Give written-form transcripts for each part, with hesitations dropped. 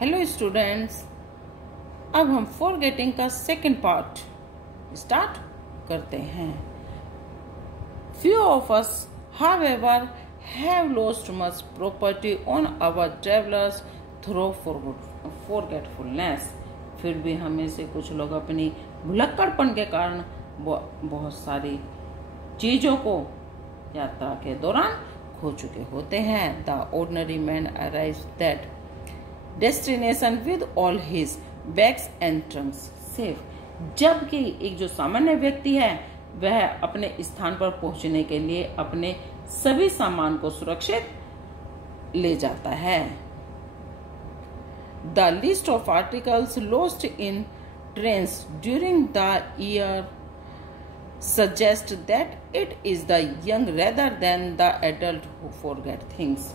Hello students, अब हम forgetting का सेकंड पार्ट स्टार्ट करते हैं। Few of us, however, have lost much property on our travels through forgetfulness। फिर भी हमें से कुछ लोग अपनी भुलक्कड़पन के कारण बहुत सारी चीजों को यात्रा के दौरान खो चुके होते हैं। The ordinary man arrives that destination with all his bags and trunks safe। जबकि एक जो सामान्य व्यक्ति है वह अपने स्थान पर पहुंचने के लिए अपने सभी सामान को सुरक्षित ले जाता है। The list of articles lost in trains during the year suggests that it is the young rather than the adult who forget things।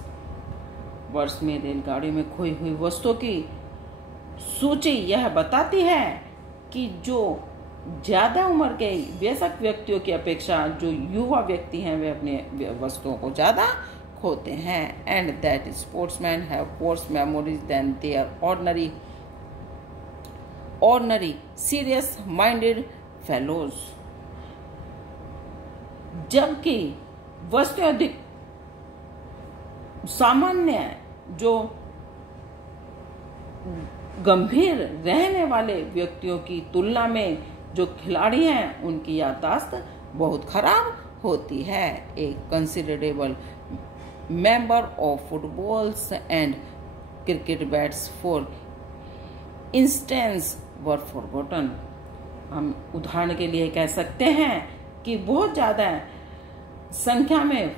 वर्ष में रेलगाड़ी में खोई हुई वस्तुओं की सूची यह बताती है कि जो ज्यादा उम्र के वयस्क व्यक्तियों की अपेक्षा जो युवा व्यक्ति हैं वे अपने वस्तुओं को ज्यादा खोते हैं। And that sportsman have worse memories than their ordinary serious minded fellows. जबकि वस्तुएं अधिक सामान्य जो गंभीर रहने वाले व्यक्तियों की तुलना में जो खिलाड़ी हैं उनकी याददाश्त बहुत खराब होती है। A considerable member of footballs and cricket bats for instance were forgotten. हम उदाहरण के लिए कह सकते हैं कि बहुत ज्यादा संख्या में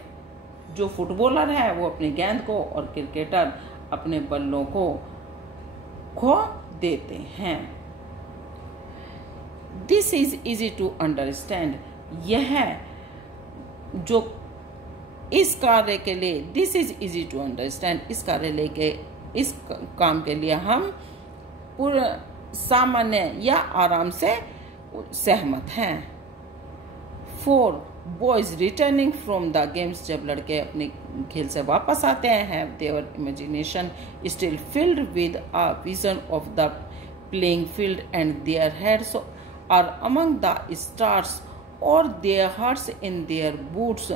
जो फुटबॉलर है वो अपनी गेंद को और क्रिकेटर अपने बल्लों को खो देते हैं। This is easy to understand. यह जो इस कार्य के लिए this is easy to understand, इस कार्य लेके इस काम के लिए हम पूरा सामान्य या आराम से सहमत हैं। For boys returning from the games. जब लड़के अपने खेल से वापस आते हैं have their imagination still filled with a vision of the playing field and their heads are among the stars or their hearts in their boots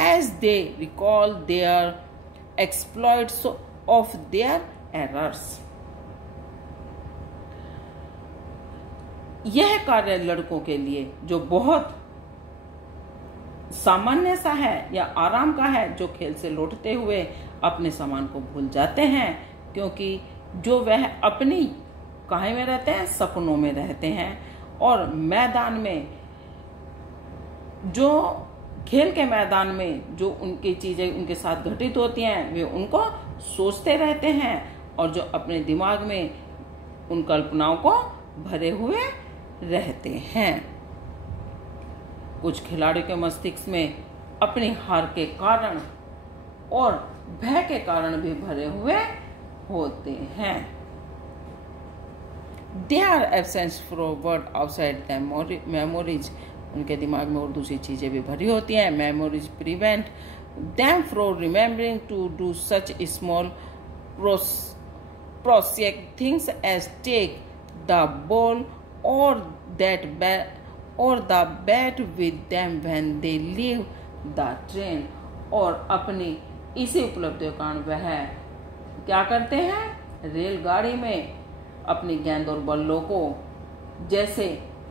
as they recall their exploits of their errors. यह कार्य लड़कों के लिए जो बहुत सामान्य सा है या आराम का है, जो खेल से लौटते हुए अपने सामान को भूल जाते हैं क्योंकि जो वह अपनी काहे में रहते हैं, सपनों में रहते हैं और मैदान में जो खेल के मैदान में जो उनकी चीजें उनके साथ घटित होती हैं वे उनको सोचते रहते हैं और जो अपने दिमाग में उन कल्पनाओं को भरे हुए रहते हैं। कुछ खिलाड़ियों के मस्तिष्क में अपनी हार के कारण और भय के कारण भी भरे हुए होते हैं। They are absent from world outside their memories। उनके दिमाग में और दूसरी चीजें भी भरी होती हैं। Memories prevent them from remembering to do such small prosaic things as take the ball or the bat with them when they leave the train। और अपनी इसी उपलब्धियों के कारण वह क्या करते हैं, रेलगाड़ी में अपनी गेंद और बल्लों को जैसे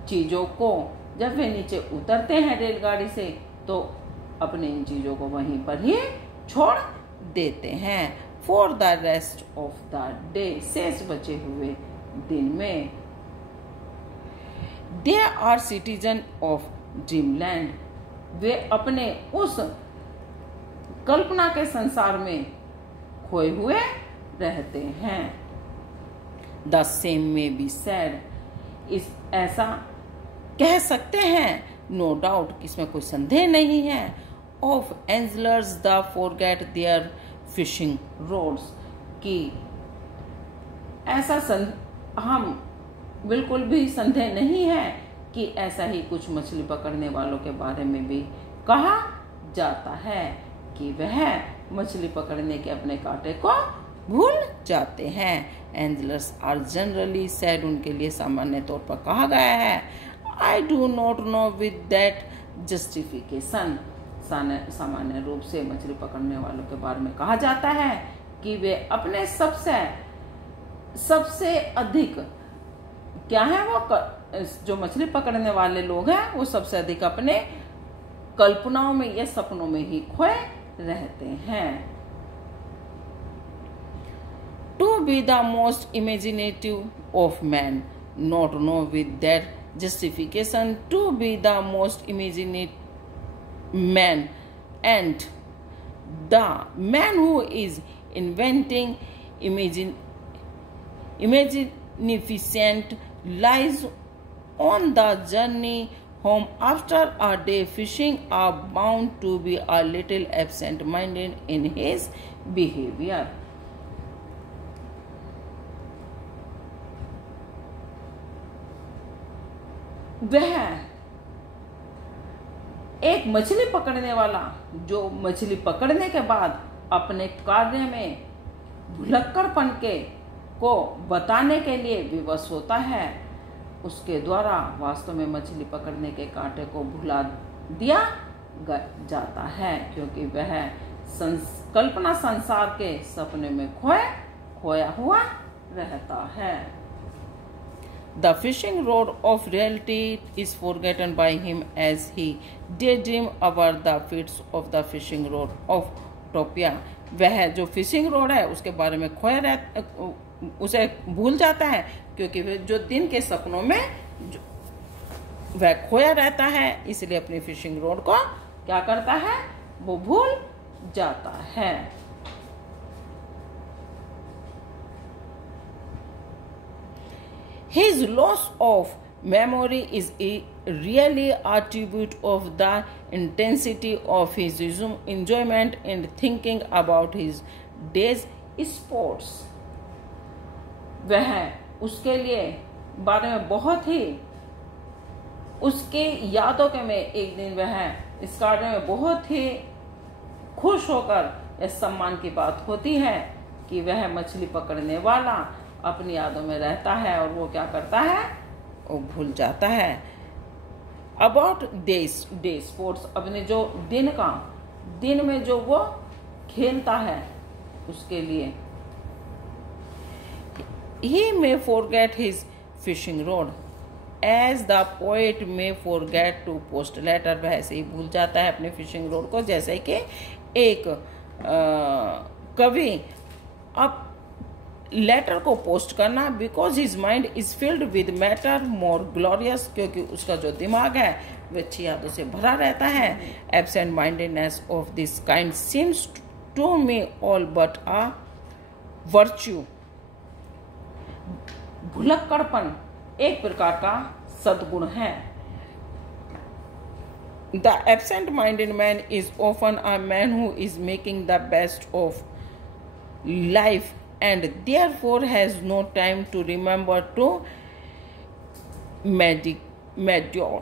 चीजों को जब वे नीचे उतरते हैं रेलगाड़ी से तो अपने इन चीजों को वहीं पर ही छोड़ देते हैं। For the rest of the day, शेष बचे हुए दिन में they are citizen of dreamland. वे अपने उस कल्पना के संसार में खोए हुए रहते हैं। द सेम में बी सैड। इस ऐसा कह सकते हैं नो डाउट, इसमें कोई संदेह नहीं है। Of anglers the forget their fishing rods. कि ऐसा हम बिल्कुल भी संदेह नहीं है कि ऐसा ही कुछ मछली पकड़ने वालों के बारे में भी कहा जाता है कि वह मछली पकड़ने के अपने कांटे को भूल जाते हैं। एंजल्स आर जनरली सेड, उनके लिए सामान्य तौर पर कहा गया है। I do not no with that justification, सामान्य रूप से मछली पकड़ने वालों के बारे में कहा जाता है कि वे अपने सबसे अधिक क्या है, वो जो मछली पकड़ने वाले लोग हैं वो सबसे अधिक अपने कल्पनाओं में या सपनों में ही खोए रहते हैं। To be the most imaginative of man, not no with that justification, to be the most imaginative man, and the man who is inventing magnificent lies on the journey home after a day fishing are bound to be a little absent-minded in his behavior. वह एक मछली पकड़ने वाला जो मछली पकड़ने के बाद अपने कार्य में भुलक्कड़पन को बताने के लिए विवश होता है, उसके द्वारा वास्तव में मछली पकड़ने के कांटे को भुला दिया जाता है, क्योंकि वह कल्पना संसार के सपने में खोया हुआ रहता है। The fishing rod of reality is forgotten by him as he daydream over the feats of the fishing rod of utopia. वह जो फिशिंग रोड है उसके बारे में उसे भूल जाता है, क्योंकि वह जो दिन के सपनों में वह खोया रहता है, इसलिए अपनी फिशिंग रोड को क्या करता है, वो भूल जाता है। His loss of memory is really a tribute of the intensity of his enjoyment in thinking about his day's sports. वह उसके लिए बारे में बहुत ही उसके यादों के में एक दिन वह इस कार्य में बहुत ही खुश होकर इस सम्मान की बात होती है कि वह मछली पकड़ने वाला अपनी यादों में रहता है और वो क्या करता है, वो भूल जाता है। अबाउट डे स्पोर्ट्स, अपने जो दिन में जो वो खेलता है उसके लिए। He may forget his fishing rod as the poet may forget to post letter, वह ऐसे ही भूल जाता है अपने फिशिंग रोड को, जैसे कि एक कवि अब लेटर को पोस्ट करना, because his mind is filled with matter more glorious, क्योंकि उसका जो दिमाग है वह अच्छी यादों से भरा रहता है। Absent mindedness of this kind seems to me all but a virtue, भुलक्कड़पन एक प्रकार का सद्गुण है। The absent minded man is often a man who is making the best of life and therefore has no time to remember to mature.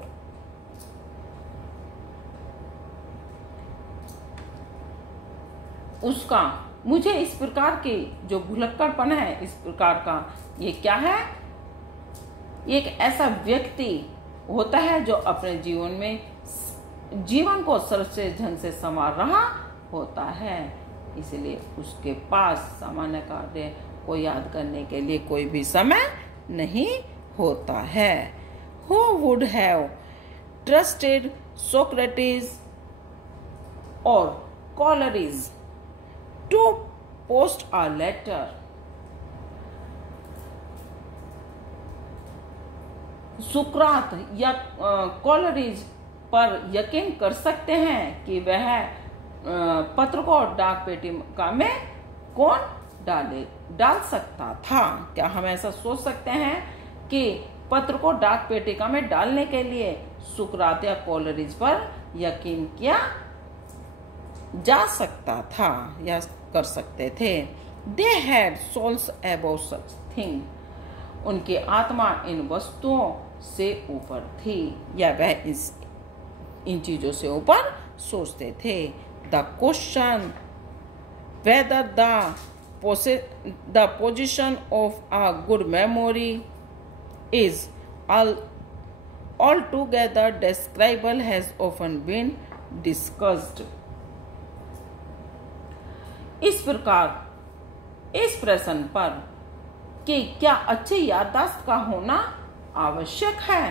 उसका मुझे इस प्रकार की जो भुलक्कड़पन है, इस प्रकार का ये क्या है, एक ऐसा व्यक्ति होता है जो अपने जीवन को सर्वश्रेष्ठ ढंग से संवार रहा होता है, इसलिए उसके पास सामान्य कार्य को याद करने के लिए कोई भी समय नहीं होता है। Who would have trusted Socrates or Coleridge to post a letter? सुकरात या कोलरिज पर यकीन कर सकते हैं कि वह पत्र को डाक पेटी में कौन डाल सकता था। क्या हम ऐसा सोच सकते हैं कि पत्र को डाक पेटिका में डालने के लिए सुकरात या कोलरिज पर यकीन किया जा सकता था या कर सकते थे। They had souls above such thing. उनकी आत्मा इन वस्तुओं से ऊपर थी या वह इन चीजों से ऊपर सोचते थे। The question whether the the position of a good memory is altogether describable has often been discussed. इस प्रकार इस प्रश्न पर कि क्या अच्छी याददाश्त का होना आवश्यक है,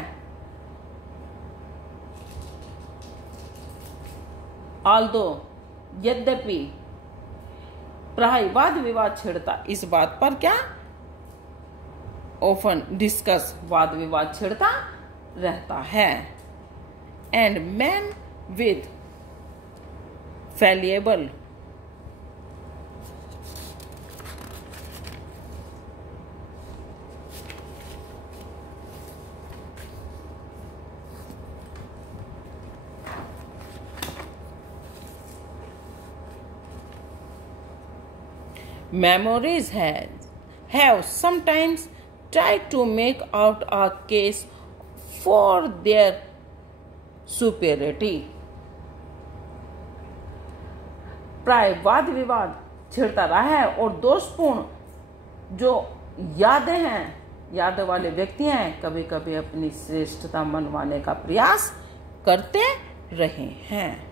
यद्यपि प्राय वाद विवाद छिड़ता इस बात पर क्या often discuss वाद विवाद छिड़ता रहता है, and men with fallible memories have sometimes tried to make out a case for their superiority. प्राय वाद विवाद छिड़ता रहा है और दोषपूर्ण जो यादें हैं, याद वाले व्यक्ति हैं, कभी कभी अपनी श्रेष्ठता मनवाने का प्रयास करते रहे हैं।